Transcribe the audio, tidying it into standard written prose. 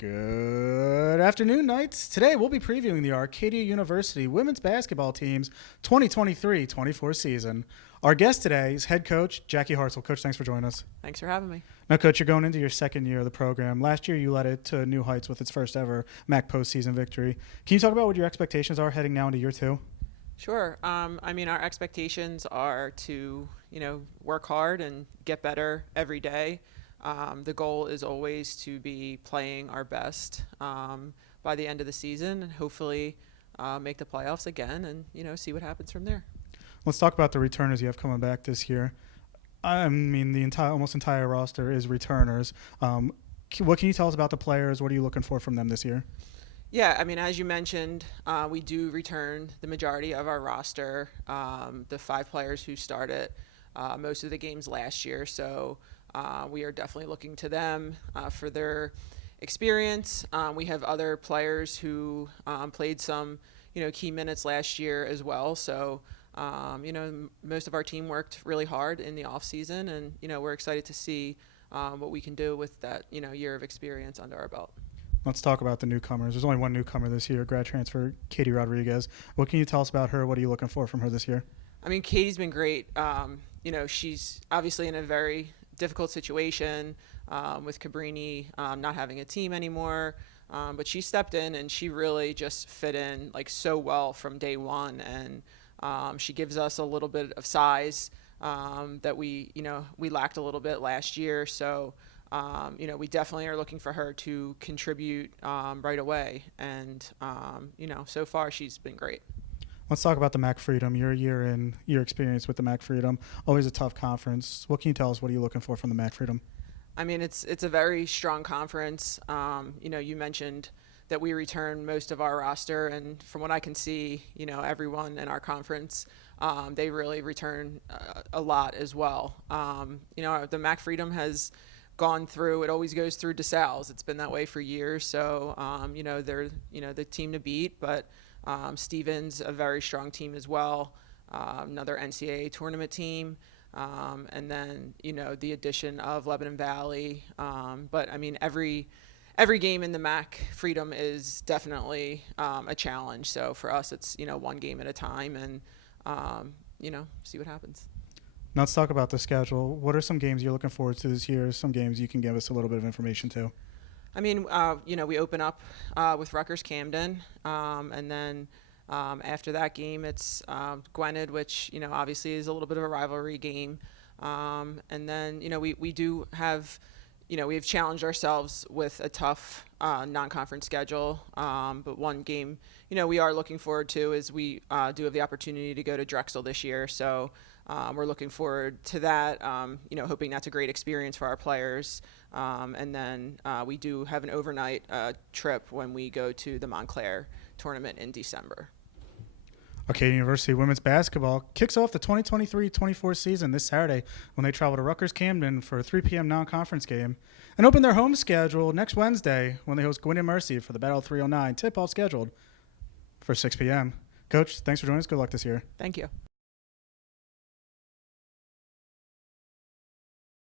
Good afternoon, Knights. Today we'll be previewing the Arcadia University women's basketball team's 2023-24 season. Our guest today is head coach Jackie Hartzell. Coach, thanks for joining us. Thanks for having me. Now, Coach, you're going into your second year of the program. Last year you led it to new heights with its first ever MAC postseason victory. Can you talk about what your expectations are heading now into year two? Sure. Our expectations are to, work hard and get better every day. The goal is always to be playing our best by the end of the season and hopefully make the playoffs again and, see what happens from there. Let's talk about the returners you have coming back this year. The almost entire roster is returners. What can you tell us about the players? What are you looking for from them this year? Yeah, as you mentioned, we do return the majority of our roster, the 5 players who started most of the games last year. So we are definitely looking to them for their experience. We have other players who played some, key minutes last year as well. So, most of our team worked really hard in the off season, and we're excited to see what we can do with that, year of experience under our belt. Let's talk about the newcomers. There's only one newcomer this year, grad transfer Katie Rodriguez. What can you tell us about her? What are you looking for from her this year? Katie's been great. She's obviously in a very difficult situation with Cabrini not having a team anymore. But she stepped in and she really just fit in so well from day one. And she gives us a little bit of size that we lacked a little bit last year. So, we definitely are looking for her to contribute right away. And, so far she's been great. Let's talk about the MAC Freedom. Your year in your experience with the MAC Freedom, always a tough conference. What can you tell us? What are you looking for from the MAC Freedom? It's a very strong conference. You mentioned that we return most of our roster, and from what I can see, everyone in our conference, they really return a lot as well. The MAC Freedom has gone through, it always goes through DeSales. It's been that way for years. So, they're, the team to beat, but Stevens, a very strong team as well, another NCAA tournament team, and then, the addition of Lebanon Valley. But every game in the MAC Freedom is definitely a challenge. So for us, it's, one game at a time and, see what happens. Now let's talk about the schedule. What are some games you're looking forward to this year? Some games you can give us a little bit of information to. We open up with Rutgers Camden, and then after that game, it's Gwynedd, which obviously is a little bit of a rivalry game, and then we do have we've challenged ourselves with a tough non-conference schedule, but one game we are looking forward to is we do have the opportunity to go to Drexel this year, so. We're looking forward to that, hoping that's a great experience for our players. And then we do have an overnight trip when we go to the Montclair tournament in December. Arcadia University women's basketball kicks off the 2023-24 season this Saturday when they travel to Rutgers Camden for a 3 p.m. non-conference game and open their home schedule next Wednesday when they host Gwynedd Mercy for the Battle 309 tip-off scheduled for 6 p.m. Coach, thanks for joining us. Good luck this year. Thank you.